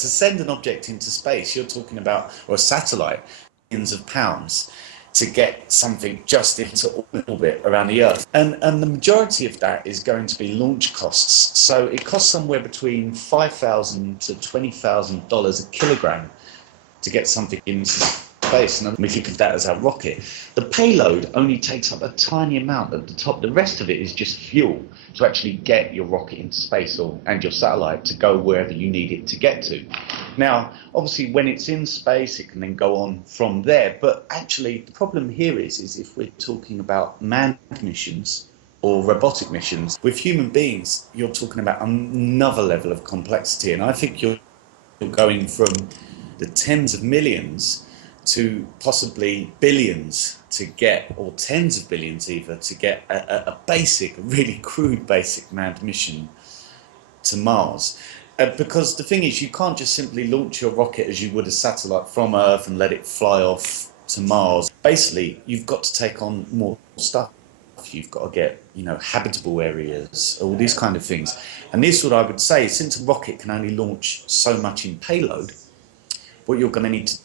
To send an object into space, you're talking about, or a satellite, millions of pounds to get something just into orbit around the Earth. And the majority of that is going to be launch costs. So it costs somewhere between $5,000 to $20,000 a kilogram to get something into space. And we think of that as our rocket. The payload only takes up a tiny amount at the top. The rest of it is just fuel to actually get your rocket into space and your satellite to go wherever you need it to get to. Now, obviously, when it's in space, it can then go on from there. But actually, the problem here is if we're talking about manned missions or robotic missions, with human beings, you're talking about another level of complexity. And I think you're going from the tens of millions to possibly billions to get, or tens of billions either, to get a basic, a really crude basic manned mission to Mars. Because the thing is, you can't just simply launch your rocket as you would a satellite from Earth and let it fly off to Mars. Basically, you've got to take on more stuff. You've got to get, habitable areas, all these kind of things. And this is what I would say, since a rocket can only launch so much in payload, what you're going to need to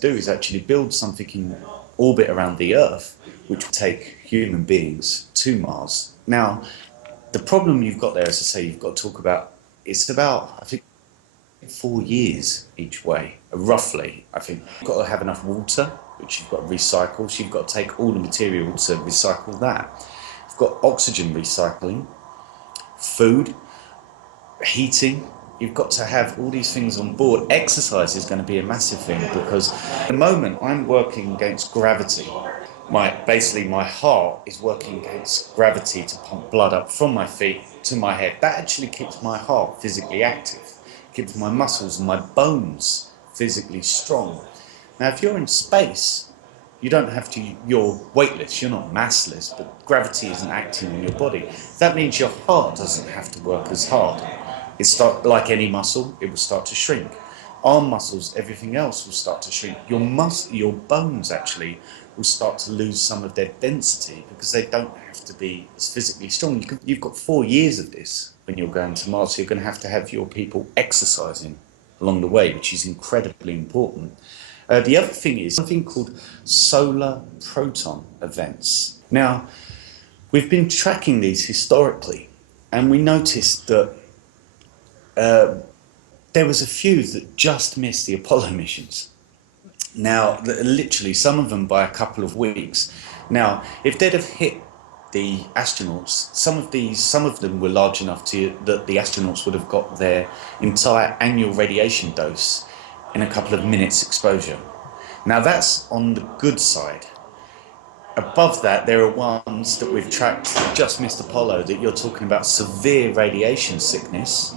do is actually build something in orbit around the Earth, which will take human beings to Mars. Now, the problem you've got there, as I say, you've got to talk about, it's about, I think, 4 years each way, roughly, I think. You've got to have enough water, which you've got to recycle, so you've got to take all the material to recycle that. You've got oxygen recycling, food, heating. You've got to have all these things on board. Exercise is going to be a massive thing because at the moment I'm working against gravity. Basically my heart is working against gravity to pump blood up from my feet to my head. That actually keeps my heart physically active, keeps my muscles and my bones physically strong. Now, if you're in space, you don't have to, you're weightless, you're not massless, but gravity isn't acting on your body. That means your heart doesn't have to work as hard. Like any muscle, it will start to shrink. Arm muscles, everything else will start to shrink. Your bones actually will start to lose some of their density because they don't have to be as physically strong. You've got 4 years of this when you're going to Mars, so you're going to have your people exercising along the way, which is incredibly important. The other thing is something called solar proton events. Now, we've been tracking these historically, and we noticed that there was a few that just missed the Apollo missions. Now, literally, some of them by a couple of weeks. Now, if they'd have hit the astronauts, some of them were large enough that the astronauts would have got their entire annual radiation dose in a couple of minutes exposure. Now, that's on the good side. Above that, there are ones that we've tracked that just missed Apollo, that you're talking about severe radiation sickness.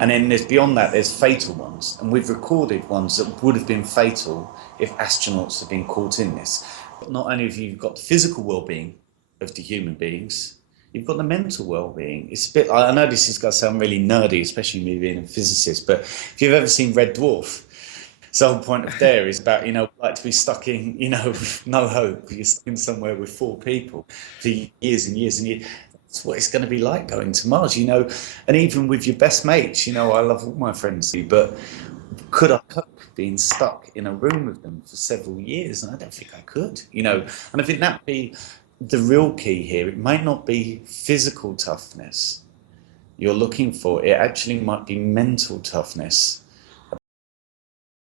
And then beyond that, there's fatal ones. And we've recorded ones that would have been fatal if astronauts had been caught in this. But not only have you got the physical well-being of the human beings, you've got the mental well-being. It's a bit, I know this is going to sound really nerdy, especially me being a physicist, but if you've ever seen Red Dwarf, the whole point of there is about, like to be stuck in, with no hope. You're stuck in somewhere with 4 people for years and years and years. That's what it's going to be like going to Mars, and even with your best mates, I love all my friends, but could I cope being stuck in a room with them for several years? And I don't think I could, and I think that'd be the real key here. It might not be physical toughness you're looking for, it actually might be mental toughness.